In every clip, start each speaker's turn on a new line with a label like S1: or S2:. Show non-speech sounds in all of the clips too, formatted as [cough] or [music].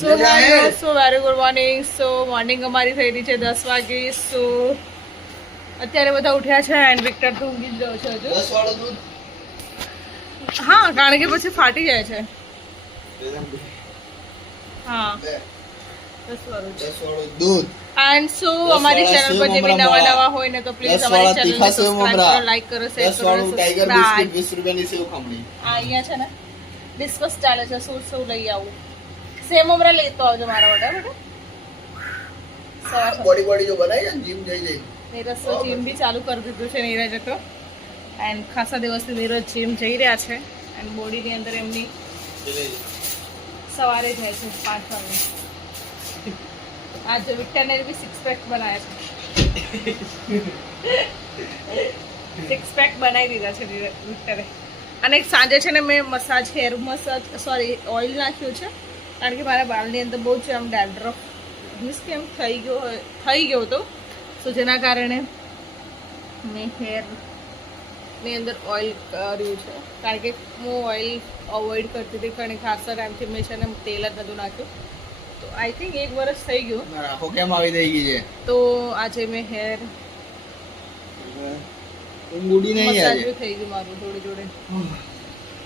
S1: So
S2: so very good morning so morning અમારી થઈ રહી છે દસ વાગે. સો અત્યારે બધા ઉઠ્યા છે એન્ડ વિક્ટર તો ઊંઘી જ રહ્યો છે હજુ.
S1: દસ વાળું દૂધ?
S2: હા કારણ કે પછી ફાટી જાય છે. હા. એન્ડ સો અમારી ચેનલ પર જે બી નવા નવા હોય ને તો પ્લીઝ અમારી
S1: વાળા
S2: ચેનલને સબસ્ક્રાઇબ લાઈક કરો શેર સબસ્ક્રાઇબ આ અહીંયા છે ને ડિસ્કસ ચાલે છે શું શું લઈ આવું. સેમ મમરા લેતો આવજો મારા માટે બેટા
S1: બોડી બોડી જો બનાવી ને જીમ જઈ જઈ
S2: નીરજ તો જીમ બી ચાલુ કરી દીધું છે નીરજ તો. એન્ડ ખાસા દિવસથી નીરજ જીમ જઈ રહ્યા છે. એન્ડ બોડીની અંદર એમની સવારે જાય છે પાંચ વાગે. આજે વિક્ટરને બી સિક્સ પેક બનાવ્યા છે. સિક્સ પેક બનાવી દીધા છે વિક્ટરે. અને સાંજે છે ને મેં massage hair massage sorry oil નાખ્યું છે. કારણ કે મારા બાળની અંદર બહુ જ આમ ડેન્ડ્રફ મીન્સ કે એમ થઈ ગયો થઈ ગયો હતો. સો જેના કારણે મેં હેરની અંદર ઓઇલ કર્યું છે. કારણ કે હું ઓઇલ અવોઇડ કરતી હતી ઘણી ખાસા ટાઈમથી મેં છે ને તેલ જ બધું નાખ્યું. તો આઈ થિંક એક વર્ષ થઈ ગયું.
S1: આખો કેમ આવી થઈ ગઈ છે?
S2: તો આજે મેં હેર
S1: ઉડી નહીં આજે.
S2: થઈ ગયું મારું જોડે. જોડે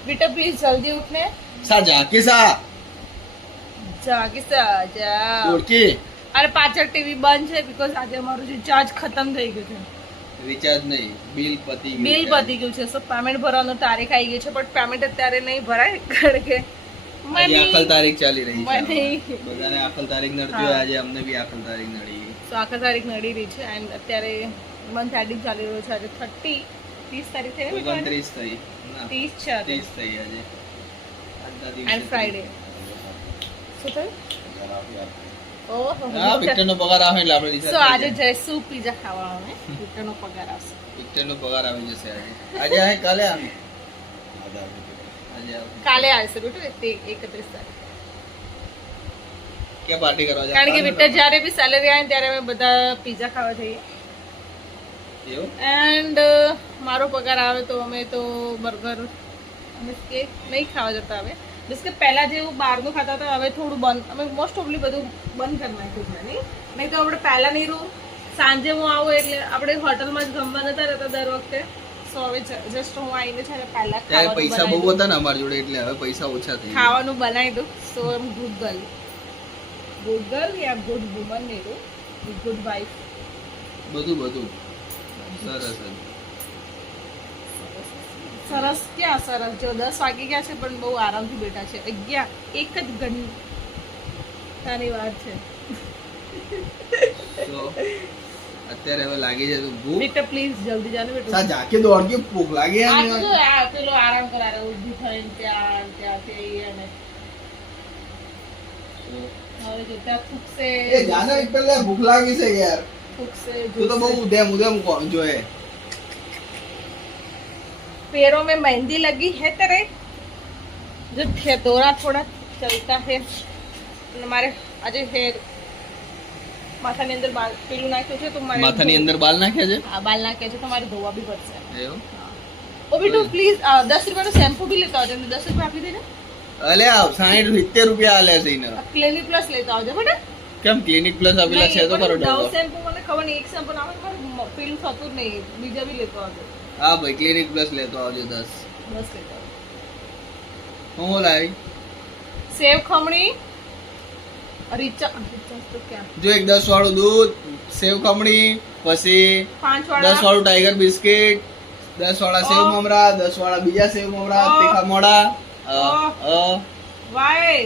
S2: બેટા પ્લીઝ જલ્દી ઉઠને.
S1: સા સા
S2: જાગી સાજા
S1: ઓળખી?
S2: અરે પાછળ ટીવી બંધ છે બીકોઝ આજે અમારું રિચાર્જ ખતમ થઈ ગયું છે.
S1: રિચાર્જ નહીં બિલ પતી ગયું
S2: બિલ પતી ગયું છે સો પેમેન્ટ ભરવાનો તારીખ આવી ગઈ છે પણ પેમેન્ટ અત્યારે નહીં ભરાય [laughs] કારણ કે
S1: આખલ તારીખ ચાલી રહી છે બધાને આખલ તારીખ નડતી હોય આજે અમને બી આખલ તારીખ નડી ગઈ.
S2: સો આખલ તારીખ નડી રહી છે એન્ડ અત્યારે મંથ એડિંગ ચાલી રહ્યો છે આજે થર્ટી ત્રીસ તારીખ થઈ. ને
S1: ઓગણત્રીસ થઈ
S2: ત્રીસ છે
S1: ત્રીસ થઈ આજે.
S2: એન્ડ ફ્રાઈડે શું થયું ઓહો.
S1: હા વિક્ટરનો પગાર આવે એટલે આપણે
S2: સો આજે જઈશું પીઝા ખાવા અમે વિક્ટરનો પગાર આવશે.
S1: વિક્ટરનો પગાર આવી જશે આજે. આજે કાલે આવે?
S2: કાલે આવશે બેટું એકત્રીસ તારીખ.
S1: ક્યાં પાર્ટી કરવા
S2: કારણ કે? વિક્ટર જ્યારે બી સેલેરી આવે ત્યારે અમે બધા પીઝા ખાવા જઈએ. એન્ડ મારો પગાર આવે તો અમે તો બર્ગર અમે કે નહીં ખાવા જતા હવે. બસ કે પહેલા જેવું બહારનું ખાતા હતા હવે થોડું બંધ અમે મોસ્ટ ઓફલી બધું બંધ કરી નાખ્યું છે. નહીં નહીં તો આપણે પહેલાં નહીં રહું સાંજે હું આવું એટલે આપણે હોટલમાં જ ગમવા નતા રહેતા દર વખતે. સો હવે જસ્ટ હું આવીને છે ને પહેલા
S1: પૈસા બહુ હતા ને અમારી જોડે એટલે હવે પૈસા ઓછા થઈ
S2: ખાવાનું બનાવી દઉં. સો એમ ગુડ ગર્લ ગુડ ગર્લ યા ગુડ વુમન નહીં ગુડ વાઇફ
S1: બધું બધું. સરસ.
S2: સરસ ક્યાં સરસ? જો દસ વાગી ગયા છે પણ બહુ આરામથી બેઠા છે. અગિયાર એક જ ઘંટાની વાત છે.
S1: તો અત્યારે હવે લાગી જાય તો ભૂખ.
S2: બેટા પ્લીઝ જલ્દી જાને
S1: સા જાકે દોડ કે ભૂખ લાગી
S2: આ તો આ પેલો આરામ કરાવે ઊભી થઈને ત્યાં ત્યાંથી અને. હવે જો ત્યાં થૂકશે.
S1: એ જાને પેલા ભૂખ લાગી છે યાર.
S2: થૂકશે
S1: તું તો બહુ. ઉધેમ જોએ
S2: पैरों में मेहंदी लगी है तेरे जो थे- दौरा थोड़ा चलता है અને મારે આજે હેર માથાની અંદર બાલ પેલું નાખ્યું છે તો મારે
S1: માથાની અંદર બાલ નાખ્યા છે
S2: હા બાલ નાખ્યા છે તો મારે ધોવા બી પડશે
S1: એવું
S2: ઓ બેટુ પ્લીઝ દસ રૂપિયાનો શેમ્પુ બી લેતા આવજો અને દસ રૂપિયા આપી દેજો
S1: અલે આ સાઠ સિત્તેર રૂપિયા આલે છે એને
S2: ક્લિનિક પ્લસ લેતા આવજો બેટા
S1: કેમ ક્લિનિક પ્લસ આપેલા છે તો ખરો
S2: ડવ
S1: ડબ્બો
S2: શેમ્પુ મને ખબર નહીં એક શેમ્પુ ના આવે મારે પેલું થતું જ નહીં બીજા બી લેતો આવજો
S1: હા ભાઈ ક્લિનિક પ્લસ લેતો આવજો દસ.
S2: દસ લેતો
S1: હું લાવી?
S2: સેવ ખમણી
S1: જો એક દસ વાળું દૂધ સેવ ખમણી પછી દસ
S2: વાળું
S1: ટાઈગર બિસ્કિટ દસ વાળા સેવ મમરા દસ વાળા બીજા સેવ મમરા. તીખા મોડા
S2: વાય.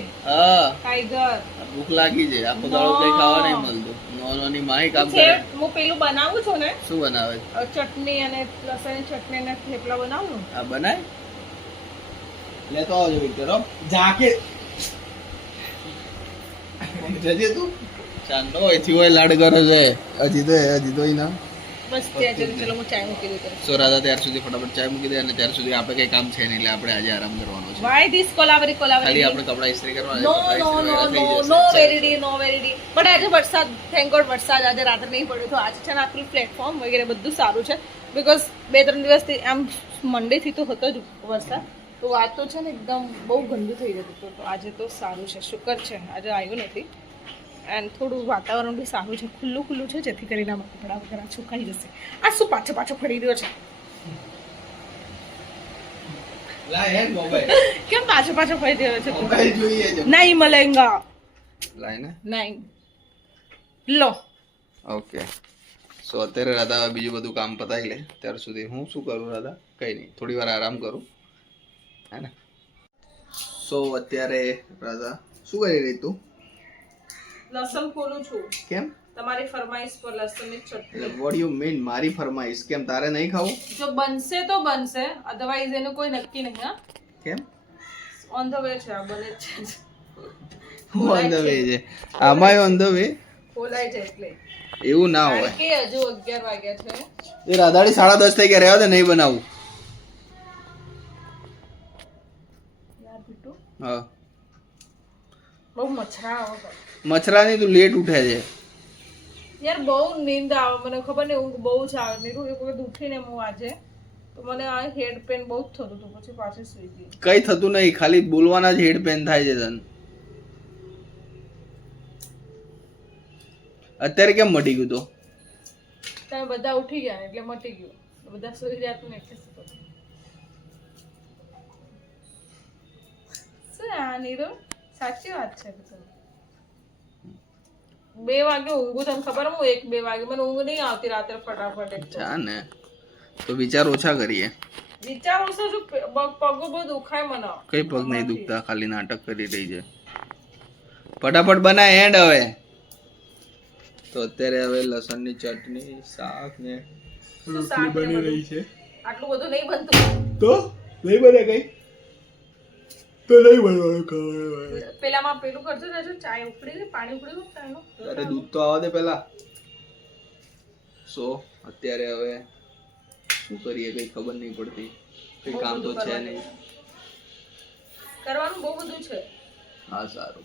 S2: ટાઈગર
S1: ભૂખ લાગી છે આખો દાડો કઈ ખાવા નહીં મળતું. નો નોની માહી કામ કરે.
S2: હું પેલું બનાવું છું ને?
S1: શું બનાવે?
S2: ચટણી અને લસણ ચટણી અને થેપલા બનાવું
S1: આ બનાય? લેતો આવજો વિક્ટર જાકે. જજે તું. ચાંદો એથી હોય લાડ કરે છે. હજી તો હજી તો ના.
S2: બસ ત્યાં જઈને ચલો હું ચાય મૂકી દઉં
S1: સોરાદા ત્યાર સુધી ફટાફટ ચાય મૂકી દે અને ત્યાર સુધી આપણે કઈ કામ છે નહીં એટલે આપણે આજે આરામ કરવાનો છે.
S2: વાય ધીસ કોલાવરી
S1: ખાલી આપણે કપડા ઇસ્ત્રી કરવાના
S2: નો
S1: છે,
S2: નો નો નો નો
S1: જશે.
S2: નો વેરી બટ આજે વરસાદ થેન્ક ગોડ વરસાદ આજે રાત્રે નહીં પડ્યો. તો આજે છે ને આખું પ્લેટફોર્મ વગેરે બધું સારું છે. બીકોઝ બે ત્રણ દિવસથી આમ મંડેથી તો હતો જ વરસાદ. તો વાત તો છે ને એકદમ બહુ ગંદુ થઈ જતું હતું. તો આજે તો સારું છે. શુકર છે. આજે આવ્યું નથી. એન્ડ થોડું વાતાવરણ બી સારું છે ખુલ્લું ખુલ્લું છે જેથી કરીને આમાં કપડાં વગેરે સુકાઈ જશે. આ શું પાછો પાછો ફરી રહ્યો છે? કેમ પાછો પાછો ફરી રહ્યો છે? નહીં
S1: મલેંગા.
S2: નહીં. લો.
S1: ઓકે. સો અત્યારે રાધા બીજું બધું કામ પતાવી લે. ત્યાર સુધી હું શું કરું રાધા? કંઈ નહીં. થોડી વાર આરામ કરું. હે ને? સો અત્યારે રાધા શું કરી રહી તું?
S2: લસણ ખોલું છું?
S1: કેમ?
S2: તમારી ફરમાઈશ પર લસણની ચટણી
S1: વોટ યુ મીન મારી ફરમાઈશ? કેમ તારે નહીં ખાવું?
S2: જો બનશે તો બનશે અધરવાઇઝ એનું કોઈ નક્કી નહીં હા?
S1: કેમ?
S2: ઓન ધ વે છે આ બને છે.
S1: ઓન ધ વે છે. આમાંય ઓન ધ વે
S2: ખોલાય છે એટલે.
S1: એવું ના હોય.
S2: કે હજુ અગિયાર વાગ્યા છે.
S1: એ રાધાડી સાડા દસ થઈ ગયા રહ્યા દે નહીં બનાવું.
S2: યાર બીટુ
S1: હા.
S2: બહુ મચ્છરા આવે.
S1: મચ્છરાની તું લેટ ઉઠે છે.
S2: યાર બહુ નીંદ આવે. મને ખબર નહીં ઊંઘ બહુ જ આવે. નીરુ એક વખત ઉઠીને હું આજે. તો મને આ હેડ પેન બહુ જ થતું હતું. પછી પાછી સુઈ ગઈ.
S1: કઈ થતું નહીં ખાલી બોલવાના જ હેડ પેન થાય છે તને. અત્યારે કેમ મટી ગયું તો?
S2: તમે બધા ઉઠી ગયા એટલે મટી ગયું. બધા સુઈ ગયા તું એટલે શું આ નીરુ સાચી વાત છે? બે વાગે ઊંઘું તને ખબર હું એક બે વાગે મને ઊંઘ નહીં આવતી રાત્રે ફટાફટ એક
S1: ચા ને. તો વિચાર ઓછા કરીએ.
S2: વિચાર ઓછા શું પગ પગો બહુ દુખાય મને.
S1: કઈ પગ નહીં દુખતા ખાલી નાટક કરી રહી છે. ફટાફટ બનાય એન્ડ હવે. તો અત્યારે હવે લસણની ચટણી શાક ને
S2: રોટલી બની રહી
S1: છે.
S2: આટલું બધું નહીં બનતું.
S1: તો? નહીં બને કઈ? બનવાનું
S2: પેલામાં પેલું કરજો રહેજો ચાય ઉકળી ગઈ? પાણી ઉકળી ગયું ચાયનું?
S1: અરે દૂધ તો આવવા દે પેલા. સો અત્યારે હવે શું કરીએ? કઈ ખબર નહીં પડતી. કઈ કામ તો છે નહીં.
S2: કરવાનું બહુ બધું છે.
S1: હા સારું.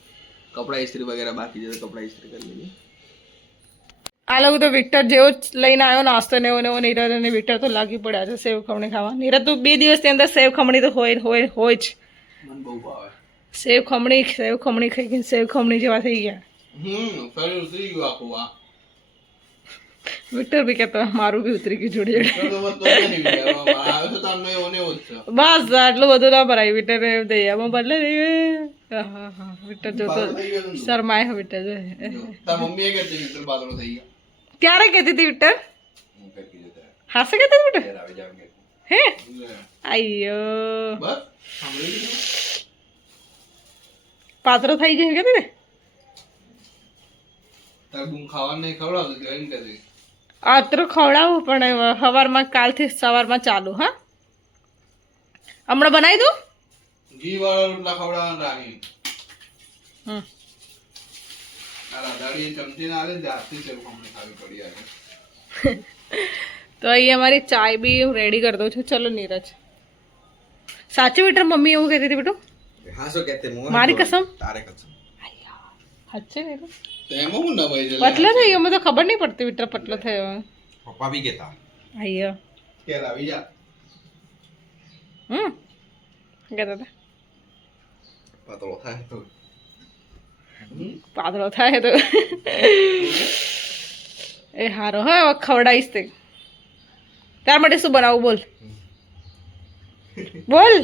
S1: કપડા ઇસ્ત્રી વગેરે બાકી છે તો કપડા ઇસ્ત્રી કરી લઈએ.
S2: આ લોકો તો વિક્ટર જેવો જ લઈને આવ્યો નાસ્તો ને એવો ને એવો નીરજ અને વિક્ટર તો લાગી પડ્યા છે સેવ ખમણી ખાવા. નીરજ તો બે દિવસની અંદર સેવ ખમણી તો હોય હોય હોય જ.
S1: મને બહુ ભાવે.
S2: સેવ ખમણી સેવ ખમણી ખાઈ ગઈ સેવ ખમણી જેવા થઈ ગયા.
S1: હમ ફરી ઉતરી ગયું આખું આ.
S2: વિક્ટર બી કહેતો મારું બી ઉતરી ગયું જોડે બસ આટલું બધું ના ભરાય. વિક્ટર એમ દઈએ આમાં બદલે વિક્ટર જોતો. શરમાય હે વિક્ટર ક્યારે કહેતી હતી વિક્ટર? હાસે કહેતી હતી વિક્ટર? હે. આયો? પાતળો થઈ જાય કે ને આતરું ખવડાવું પણ સવારમાં કાલથી સવારમાં ચાલુ હા? હમણાં બનાવી દઉં?
S1: ઘી વાળા રોટલા ખવડાવવાના રાણી.
S2: હમ.
S1: આ રાધાડી ચમચી ના આલે ને હાથથી સેવ ખમણી ખાવી પડી યાર [laughs]
S2: તો અહીંયા અમારી ચાય બી હું રેડી કરી દઉં છું. ચલો નીરજ. સાચું બેટા? મમ્મી એવું કહેતી હતી બેટું?
S1: હા શું કહેતે
S2: મારી કસમ?
S1: તારે કસમ.
S2: સાચે ને
S1: એમાં હું નવાઈ છે
S2: પતલો થઈ ગયો મને તો ખબર નહીં પડતી વિટર પતલો થયો.
S1: પપ્પા બી કહેતા.
S2: આયો.
S1: કે આવી જા.
S2: હમ. કહેતા હતા.
S1: પાતળો થાય તો.
S2: પાતળો થાય તો. એ હારો હા હવે ખવડાવીશ તે. તાર માટે શું બનાવું બોલ. બોલ.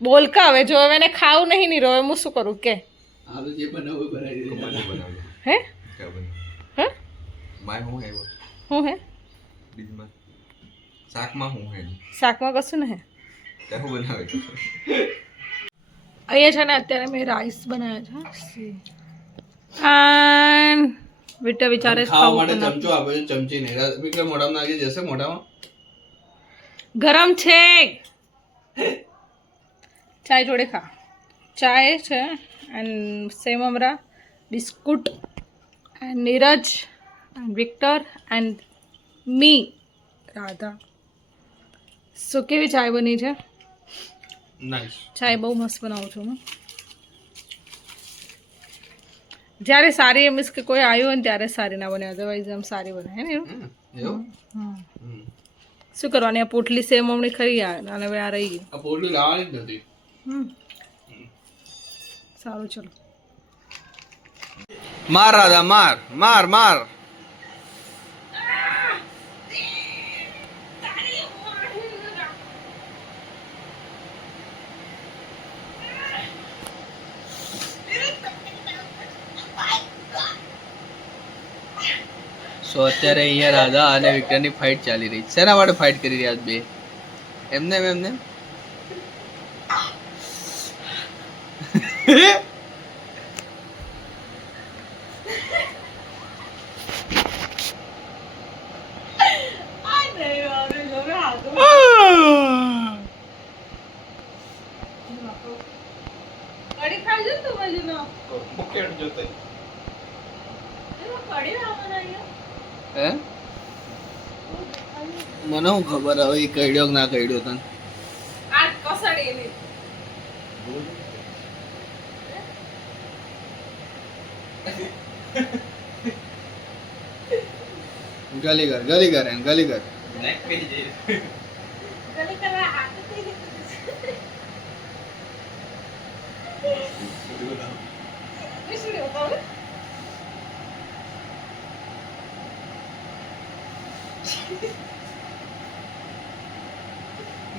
S2: બોલ કા હવે જો હવે એને ખાવું નહીં નહીં હવે હું શું કરું કે. હે? હે?
S3: માય હું હે
S2: હું હે?
S3: શાકમાં હું હે
S2: શાકમાં કશું
S3: બનાવે
S2: અહીંયા છે ને અત્યારે મેં રાઈસ બનાવ્યા છે એન્ડ વિચારે
S1: ખાવા માટે ચમચો આપે છે ચમચી નહીં. એટલે મોઢામાં નાખી જશે મોઢામાં?
S2: ગરમ છે. ચાય જોડે ખા. ચાય છે and same Amra biscuit and Neeraj and Victor and me. Radha. So કેવી ચાય બની છે? ચાય બહુ મસ્ત બનાવું છું હું. જ્યારે સારી મીન્સ કે કોઈ આવ્યું હોય ને ત્યારે સારી ના બને અધરવાઇઝ આમ સારી બને હે ને એવું. શું કરવાની? આ પોટલી સેમ મમણી ખરી આ અને હવે આ રહી ગઈ
S4: પોટલી લાવવાની જ નથી.
S2: સારું ચલો.
S4: માર રાધા માર માર માર. સો અત્યારે અહીંયા રાધા અને વિક્ટરની ફાઇટ ચાલી રહી છે. શેના માટે ફાઇટ કરી રહ્યા બે? એમને એમ એમને
S2: કડી ખાઈ જતો બાજુનો
S3: પોકેટ જોતે
S2: કડી આવવાના અહીંયા
S4: હે મને શું ખબર હવે એ કઈડ્યો કે ના કઈડ્યો તને? ગલી કર ગલી કર એમ ગલી કર
S3: નેક પે જઈ
S2: ગલી કરવા હાથ થઈ વિસુડી બતાવે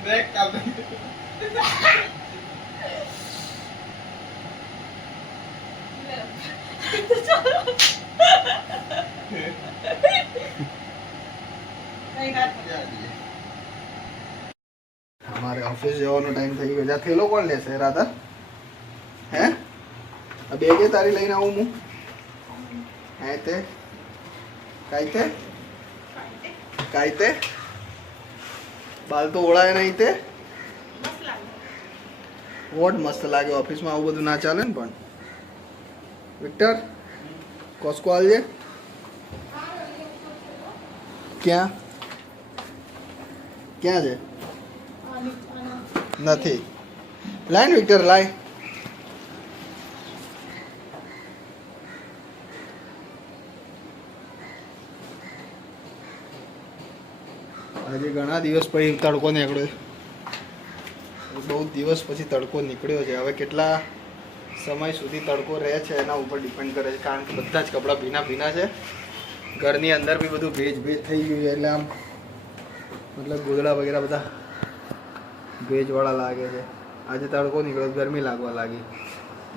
S3: નેક કાપ
S4: અમારે ઓફિસ જવાનો ટાઈમ થઈ ગયો છે થેલો કોણ લેશે રાધા હે આ બેગે તારી લઈને આવું હું હે તે કાઈ તે કાઈ તે બાલ તો ઓળાય નહીં તે વોટ મસ્ત લાગે ઓફિસમાં આવું બધું ના ચાલે ને પણ વિક્ટર કોસ્કો આલજે ક્યાં ક્યાં છે નથી લાય ને વિક્ટર લાય આજે ઘણા દિવસ પછી તડકો નીકળ્યો બહુ દિવસ પછી તડકો નીકળ્યો છે. હવે કેટલા સમય સુધી તડકો રહે છે એના ઉપર ડિપેન્ડ કરે છે. કારણ કે બધા જ કપડાં ભીના ભીના છે. ઘરની અંદર બી બધું ભેજ ભેજ થઈ ગયું છે. એટલે આમ મતલબ ગોદડા વગેરે બધા ભેજવાળા લાગે છે. આજે તડકો નીકળ્યો ગરમી લાગવા લાગી.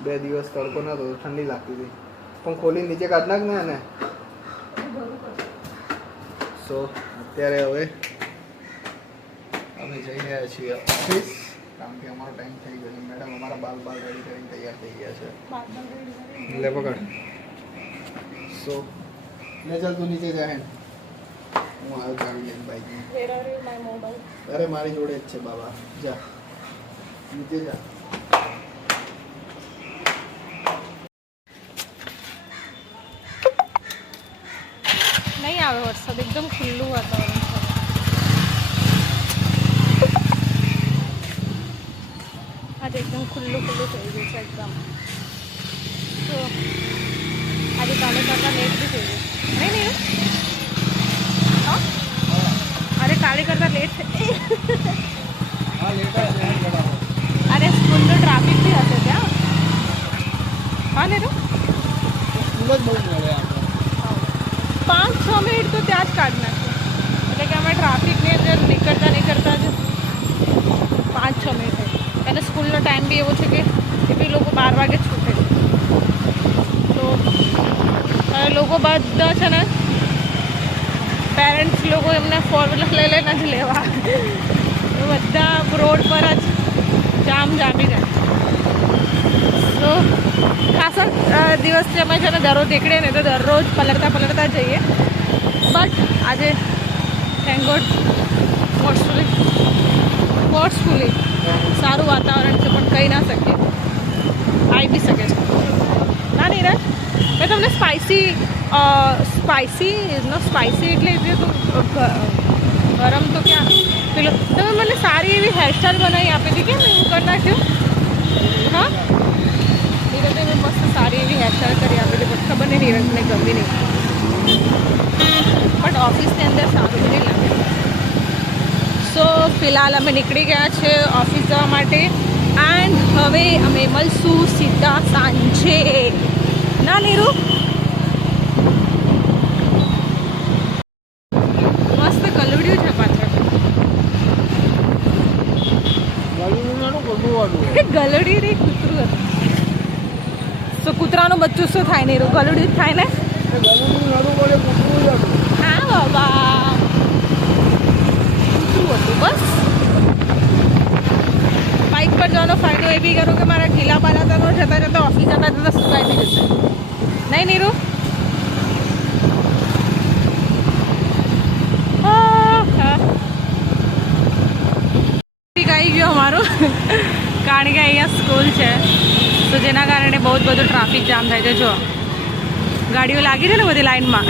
S4: બે દિવસ તડકો નતો તો ઠંડી લાગતી હતી. પણ ખોલી નીચે કાઢ નાખ ને એને. સો અત્યારે હવે અમે જઈ રહ્યા છીએ ઓફિસ કારણ કે અમારો ટાઈમ થઈ ગયો છે. મેડમ અમારા બાલ બાલ રેડી કરીને તૈયાર થઈ ગયા છે. લે પકડ. સો લે ચાલ તું નીચે જા હું હાલ ગાડી લઈને બાઈક અરે મારી જોડે જ છે બાબા. જા. નીચે જા.
S2: નહીં આવે વરસાદ. એકદમ ખુલ્લું વાતાવરણ છે આજે એકદમ ખુલ્લું ખુલ્લું થઈ ગયું છે એકદમ. તો આજે કાલે કરતાં લેટ બી થઈ ગયું નહીં નહીં હા અરે કાલે કરતાં લેટ થઈ
S4: હા લેટર
S2: અરે સ્કૂલનો ટ્રાફિક બી હશે ત્યાં હા ને તો
S4: સ્કૂલ જ બહુ મળે આપણે
S2: પાંચ છ મિનિટ તો ત્યાં જ કાઢી નાખ્યું એટલે કે અમે ટ્રાફિકની અંદર નીકળતા નીકળતા જ પાંચ છ મિનિટ થઈ અને સ્કૂલનો ટાઈમ બી એવો છે કે એ બી લોકો બાર વાગે છૂટે તો હવે લોકો બધા છે ને પેરેન્ટ્સ લોકો એમને ફોર વ્હીલર લઈ લઈને જ લેવા બધા રોડ પર જ જામ જામી જાય તો ખાસા દિવસથી અમે છે ને દરરોજ નીકળીએ ને તો દરરોજ પલળતા પલળતા જઈએ. બટ આજે થેન્ક ગોડ ફોર્સફુલી ફોર્સફુલી સારું વાતાવરણ છે, પણ કહી ના શકીએ. આવી બી શકે છે. ના નીરજ મેં તમને સ્પાઇસી સ્પાઇસી નો સ્પાઇસી એટલે જે ગરમ તો ક્યાં? પેલો, તમે મને સારી એવી હેરસ્ટાઈલ બનાવી આપી હતી કેમ એવું કરી નાખ્યું હા? નીરજે મેં મસ્ત સારી એવી હેરસ્ટાઈલ કરી આપી હતી પણ ખબર નહીં નીરજને ગમી નહીં. બટ ઓફિસની અંદર સારું નહીં લાગે. ફિલહાલ અમે નીકળી ગયા છે ઓફિસ જવા માટે. એન્ડ હવે અમે મળશું સીધા સાંજે. ના, નીરુ મસ્ત કલુડ્યું છે પાછળ ગલડી રે કૂતરું હતું તો કૂતરાનું બચ્ચું શું થાય નહીં ગલુડ્યું થાય ને? હા, બાબા. બસ. બાઇક પર જવાનો ફાયદો એ બી કરો કે મારા ગીલા પાલા તો જતા જતા ઓફિસ જતા જતા સુકાઈ બી જશે. નહીં, નીરુ? આવી ગયો અમારું. કારણ કે અહીંયા સ્કૂલ છે. કારણે બહુ જ બધું ટ્રાફિક જામ થાય છે, જો. ગાડીઓ લાગી છે ને બધી લાઈનમાં?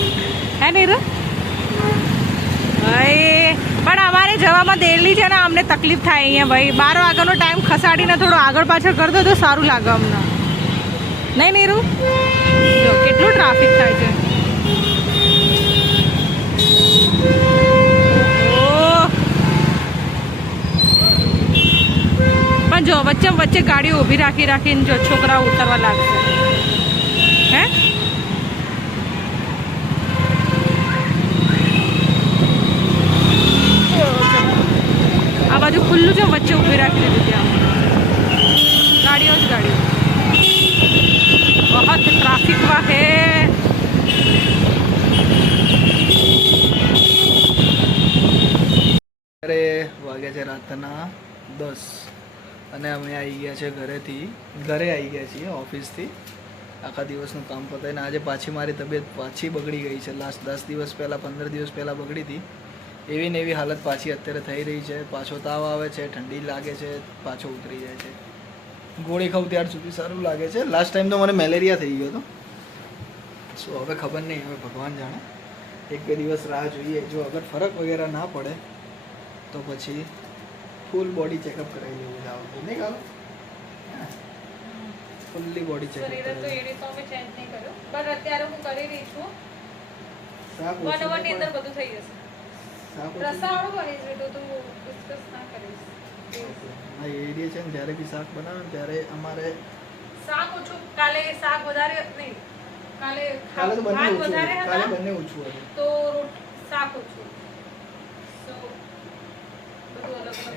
S2: [laughs] હે નીરુ ભાઈ પણ અમારે જવામાં દેરલી છે ને, અમને તકલીફ થાય અહીંયા ભાઈ. બાર વાગ્યાનો ટાઈમ ખસાડીને થોડો આગળ પાછળ કરી દો તો સારું લાગે અમને. નહીં નીરુ જો, કેટલું ટ્રાફિક થાય છે ઓહ. પણ જો વચ્ચે વચ્ચે ગાડીઓ ઊભી રાખી રાખીને જો છોકરાઓ ઉતરવા લાગશે હે આ બાજુ ખુલ્લું છે વચ્ચે ઊભી રાખી દીધું ત્યાં ગાડીઓ જ ગાડીઓ બહત ટ્રાફિક વા હે
S4: અરે વાગ્યા છે રાતના દસ અને અમે આવી ગયા છે ઘરેથી. ઘરે આવી ગયા છીએ ઓફિસથી. આખા દિવસનું કામ પતાવીને. આજે પાછી મારી તબિયત પાછી બગડી ગઈ છે. લાસ્ટ દસ દિવસ પહેલાં, પંદર દિવસ પહેલાં બગડી હતી. એવી ને એવી હાલત પાછી અત્યારે થઈ રહી છે. પાછો તાવ આવે છે, ઠંડી લાગે છે, પાછો ઉતરી જાય છે. ગોળી ખાઉં ત્યાર સુધી સારું લાગે છે. લાસ્ટ ટાઈમ તો મને મેલેરિયા થઈ ગયો હતો. સો હવે ખબર નહીં, હવે ભગવાન જાણે. એક બે દિવસ રાહ જોઈએ. જો અગર ફરક વગેરે ના પડે, તો પછી ફૂલ બોડી ચેકઅપ કરાવી લેવું છે નહીં કાલ fully body checkup
S2: uniform change નહીં કર્યો. પણ અત્યારે હું કરી રહી છું.
S4: શાક
S2: વન
S4: ઓછું
S2: અવરની
S4: નહીં
S2: અંદર બધું થઈ જશે.
S4: ઓછું
S2: રસાવાળું બની જશે તો તું ડિસ્કસ ના કરીશ.
S4: આ એ એરિયા છે ને જ્યારે બી શાક બનાવે ત્યારે અમારે
S2: શાક ઓછું કાલે શાક વધારે નહીં. કાલે
S4: કાલે તો બંને ઓછું કાલે બંને ઓછું હતું
S2: તો શાક ઓછું.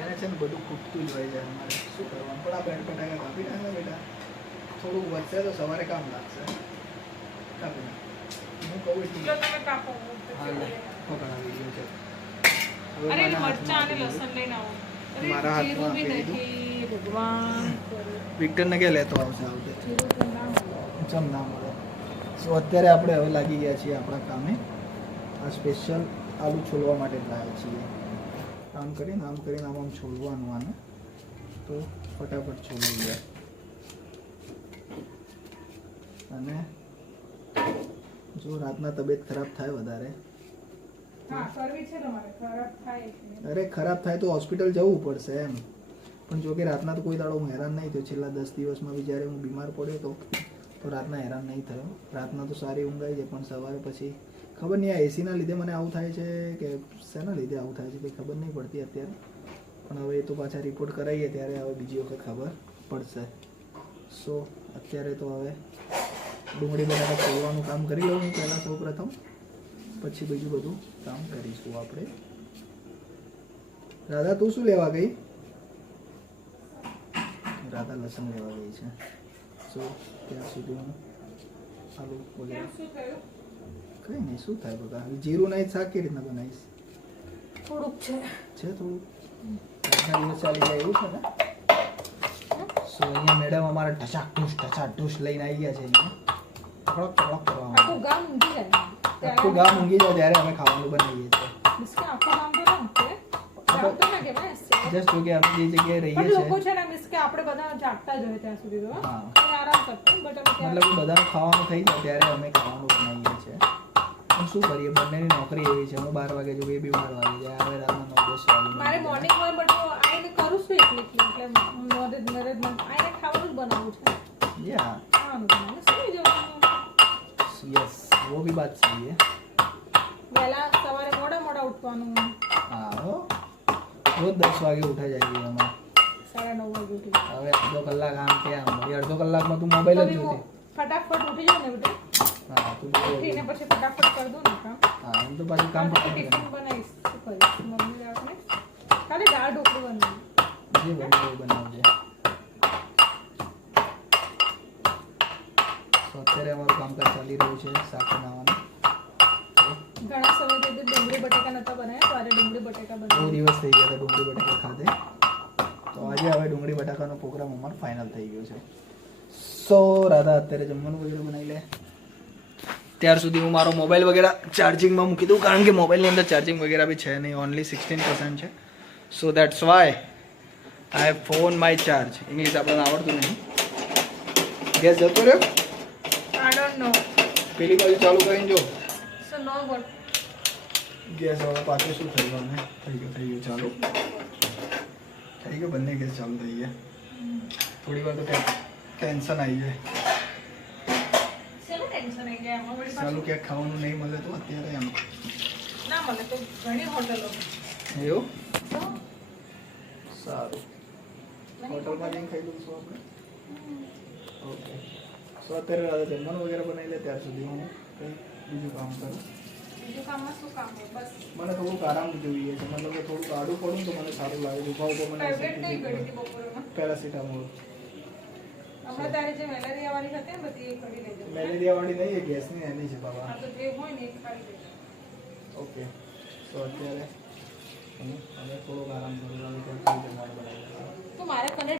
S4: એને છે ને બધું ખૂટતું જ હોય છે અમારે. શું કરવાનું? પણ આ બેન બટાકા કાપી નાખે બેટા. થોડુંક વધશે તો સવારે કામ લાગશે. કાપી નાખ. હું કહું છું. પકડા વીડિયો છે.
S2: અરે
S4: મારા
S2: અને લસણ લઈને આવો.
S4: મારા હાથમાં આપી
S2: નથી ભગવાન
S4: વિક્ટરને કે લેતો આવશે આવતે. ચમ ના મળે. સો અત્યારે આપણે હવે લાગી ગયા છીએ આપણા કામે. આ સ્પેશિયલ આલુ છોલવા માટે જ લાવ્યા છીએ. આમ કરીને આમ કરીને આમ આમ છોડવાનું આને. તો ફટાફટ છોડી જાય અને જો રાતના તબિયત ખરાબ થાય વધારે. અરે ખરાબ થાય તો હોસ્પિટલ જવું પડશે એમ. પણ જો કે રાતના તો કોઈ દાડો હું હેરાન નહીં થયો. છેલ્લા દસ દિવસમાં બી જ્યારે હું બીમાર પડ્યો તો તો રાતના હેરાન નહીં થયો. રાતના તો સારી ઊંઘ આવી જાય પણ સવારે પછી ખબર નહીં, આ એસીના લીધે મને આવું થાય છે કે શેના લીધે આવું થાય છે કંઈ ખબર નહીં પડતી અત્યારે. પણ હવે એ તો પાછા રિપોર્ટ કરાવીએ ત્યારે હવે બીજી વખત ખબર પડશે. સો અત્યારે તો હવે ડુંગળી બટાકા ખોલવાનું કામ કરી લઉં પહેલાં સૌ પ્રથમ. પછી બીજું બધું કામ કરીશું આપણે. રાધા, તું શું લેવા ગઈ? રાધા લસણ લેવા ગઈ છે. સો ત્યાં સુધી હું આલુ વગેરે કઈ નહીં શું થાય બધા? જીરું નહીં શાક કેવી રીતના બનાવીશ.
S2: થોડુંક છે.
S4: છે થોડું આજના દિવસ ચાલી જાય એવું છે ને? સો અહીંયા મેડમ અમારા ઢસા ઢૂસ ઢસા ઢૂસ લઈને આવી ગયા છે અહીંયા. કડક કડક કરવા
S2: આખું ગામ ઊંઘી જાય.
S4: આખું ગામ ઊંઘી જાય ત્યારે અમે ખાવાનું બનાવીએ છીએ.
S2: આખું ગામ તો ના ઊંઘે.
S4: જસ્ટ જો કે આપણે જે જગ્યાએ રહીએ
S2: પણ લોકો છે ને મિસ્કે આપણે બધા જાગતા જ હોય ત્યાં સુધી તો. હા. આરામ કરતા
S4: મતલબ કે બધાનું ખાવાનું થઈ જાય ત્યારે અમે ખાવાનું બનાવીએ છીએ. શું કરીએ? બંનેની નોકરી એવી છે. હું બાર વાગે જો એ બી બાર વાગે જાય. હવે રાતના નવ દસ વાગે
S2: મારે મોર્નિંગ હોય બટ આઈને કરું છું એટલે એટલે મોરે મોરે આઈને ખાવાનું જ બનાવું છે.
S4: યા. યસ વો બી બાત સહી હે.
S2: પહેલા સવારે મોડા મોડા ઉઠવાનું.
S4: હા હો. રોજ દસ વાગે ઉઠા જાય છે અમે
S2: સાડા નવ વાગે ઉઠી
S4: હવે અડધો કલાક આમ કે આમ. અડધો કલાકમાં તું મોબાઈલ જ જોતી.
S2: ફટાફટ ઉઠી જાવ ને બેટા ઉઠીને પછી ફટાફટ કરી દો ને કામ.
S4: હા એમ તો પાછું કામ
S2: ટિફિન બનાવીશ. શું કરીશ? મમ્મી બનાવીશ ખાલી દાળ ઢોકળી બનાવી
S4: જે બને બનાવજે. તો અત્યારે અમારું કામકાજ ચાલી રહ્યું છે શાક બનાવવાનું.
S2: ઘણા સમયથી ડુંગળી બટેકા નતા બનાવ્યા તો આજે ડુંગળી બટેકા
S4: બહુ દિવસ થઈ ગયા હતા ડુંગળી બટાકા ખાતે તો આજે હવે ડુંગળી બટાકાનો પ્રોગ્રામ અમારો ફાઇનલ થઈ ગયો છે. સો રાધા અત્યારે જમવાનું વગેરે બનાવી લે. ત્યાર સુધી હું મારો મોબાઈલ વગેરે ચાર્જિંગમાં મૂકી દઉં કારણ કે મોબાઈલની અંદર ચાર્જિંગ વગેરે બી છે નહીં. ઓનલી સિક્સટીન પર્સન્ટ છે. So that's why I phone my charge English આપણને આવડતું નહીં. ગેસ જતો રહ્યો?
S2: આઈ ડોન્ટ નો
S4: પેલી બાજુ ચાલુ કરીને જો.
S2: સો નો વોટ
S4: ગેસ હવે પાછું શું થઈ ગયું? ને થઈ ગયું થઈ ગયું ચાલુ. થઈ ગયું બંને ગેસ ચાલુ થઈ ગયા. થોડી વાર તો ટેન્શન આવી જાય.
S2: શેનું ટેન્શન આવી જાય અમારી પાસે
S4: ચાલુ ક્યાંક ખાવાનું નહીં મળે તો અત્યારે એમ?
S2: ના મળે તો ઘણી હોટલો.
S4: એવું? સારું. હોટલમાં જઈને ખાઈ લઈશું આપણે? ઓકે. સો અત્યારે રાતે જમવાનું વગેરે બનાવી લે ત્યાર સુધી હું કંઈ બીજું કામ કરું? મને થોડુંક આરામ જોઈએ છે. મતલબ થોડુંક આડું પડું તો મને સારું લાગે. દુખાવો તો મને પેરાસિટામોલ.
S2: હમણાં તારે જે મેલેરિયા વાળી હતી ને બધી એ કરી લેજો.
S4: મેલેરિયા વાળી નહીં એ ગેસની એની છે બાબા.
S2: હા તો જે હોય ને એ ખાઈ લેજો.
S4: ઓકે. તો અત્યારે અમે થોડો આરામ કરું હવે ત્યાં જમવાનું બનાવી.
S2: તો મારે કને